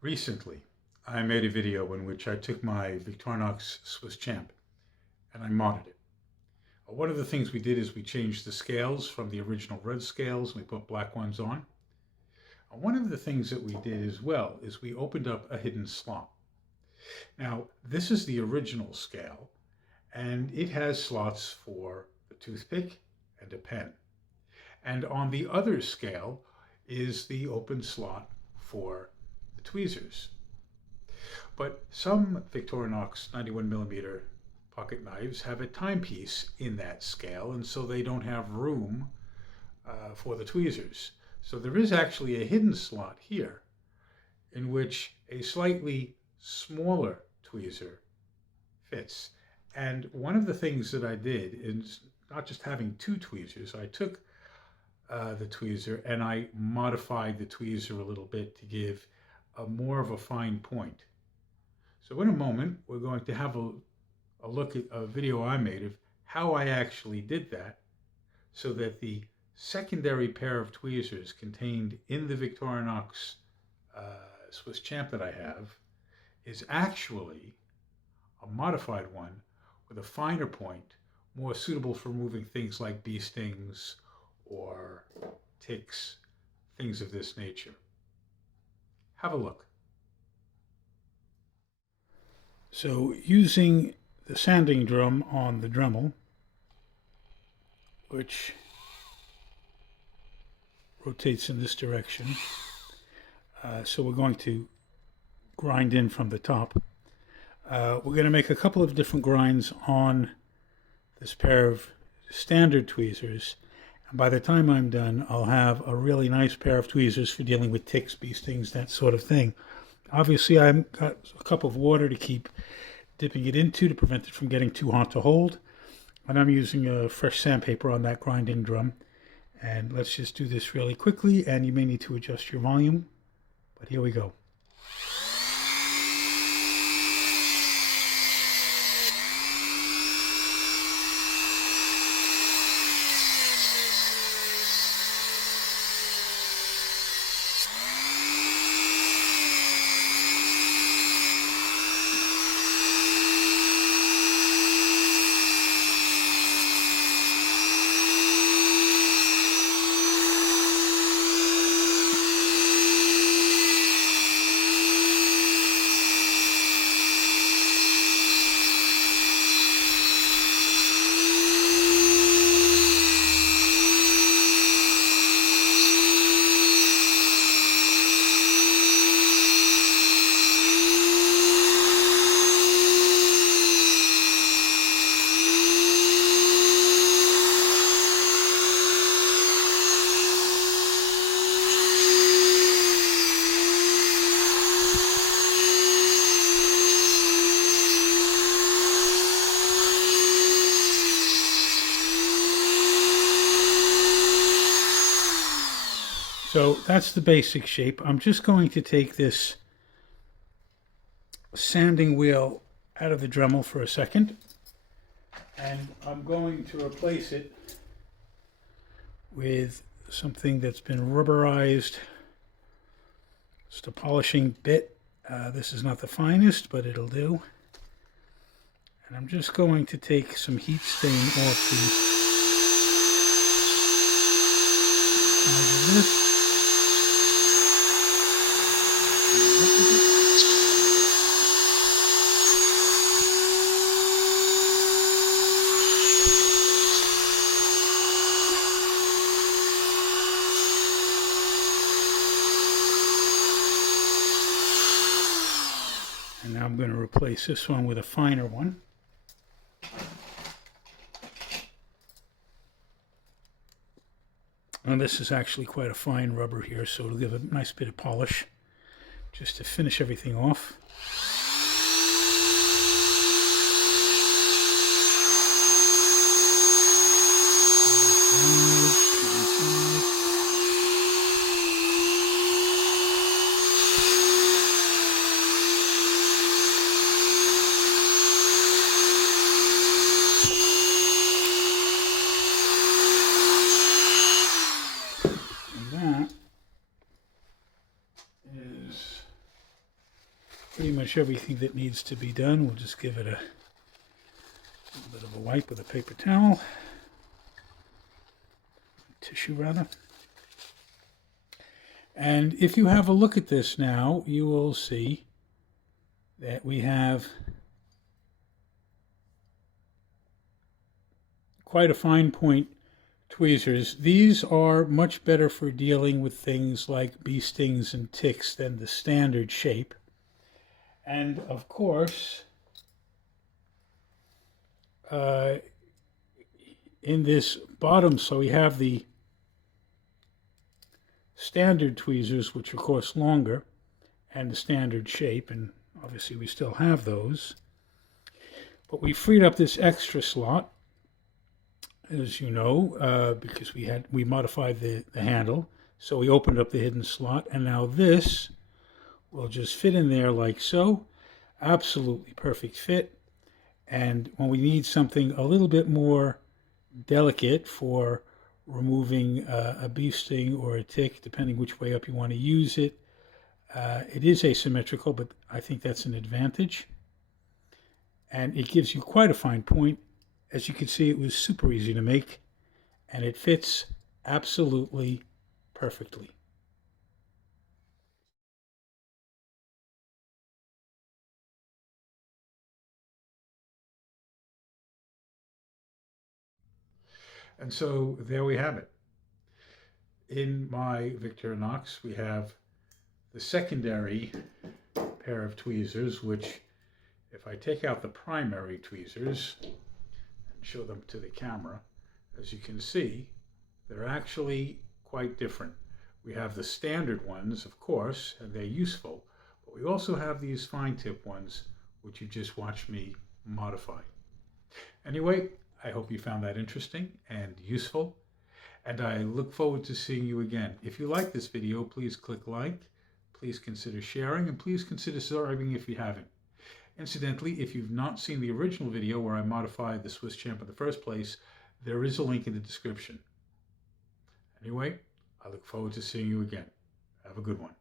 Recently, I made a video in which I took my Victorinox Swiss Champ and I modded it. One of the things we did is we changed the scales from the original red scales and we put black ones on. One of the things that we did as well is we opened up a hidden slot. Now, this is the original scale and it has slots for a toothpick and a pen. And on the other scale is the open slot for the tweezers. But some Victorinox 91mm pocket knives have a timepiece in that scale, and so they don't have room for the tweezers. So there is actually a hidden slot here in which a slightly smaller tweezer fits. And one of the things that I did is not just having two tweezers, I took the tweezer and I modified the tweezer a little bit to give more of a fine point. So in a moment, we're going to have a look at a video I made of how I actually did that so that the secondary pair of tweezers contained in the Victorinox Swiss Champ that I have is actually a modified one with a finer point, more suitable for removing things like bee stings or ticks, things of this nature. Have a look. So using the sanding drum on the Dremel, which rotates in this direction, so we're going to grind in from the top. We're going to make a couple of different grinds on this pair of standard tweezers, and by the time I'm done I'll have a really nice pair of tweezers for dealing with ticks, bee stings, that sort of thing. Obviously I've got a cup of water to keep dipping it into to prevent it from getting too hot to hold, and I'm using a fresh sandpaper on that grinding drum. And let's just do this really quickly, and you may need to adjust your volume, but here we go. So that's the basic shape. I'm just going to take this sanding wheel out of the Dremel for a second, and I'm going to replace it with something that's been rubberized. Just a polishing bit. This is not the finest, but it'll do. And I'm just going to take some heat stain off the side of this. And now I'm going to replace this one with a finer one. And this is actually quite a fine rubber here, so it'll give a nice bit of polish just to finish everything off. And that is pretty much everything that needs to be done. We'll just give it a little bit of a wipe with a paper towel, tissue rather. And if you have a look at this now, you will see that we have quite a fine point tweezers. These are much better for dealing with things like bee stings and ticks than the standard shape. And of course, in this bottom, so we have the standard tweezers, which are of course longer, and the standard shape, and obviously we still have those. But we freed up this extra slot, as you know, because we modified the handle. So we opened up the hidden slot, and now this will just fit in there like so. Absolutely perfect fit. And when we need something a little bit more delicate for removing a bee sting or a tick, depending which way up you want to use it, it is asymmetrical, but I think that's an advantage. And it gives you quite a fine point. As you can see, it was super easy to make, and it fits absolutely perfectly. And so there we have it. In my Victorinox, we have the secondary pair of tweezers, which, if I take out the primary tweezers and show them to the camera, as you can see, they're actually quite different. We have the standard ones, of course, and they're useful, but we also have these fine tip ones, which you just watched me modify. Anyway, I hope you found that interesting and useful, and I look forward to seeing you again. If you like this video, please click like, please consider sharing, and please consider subscribing if you haven't. Incidentally, if you've not seen the original video where I modified the Swiss Champ in the first place, there is a link in the description. Anyway, I look forward to seeing you again. Have a good one.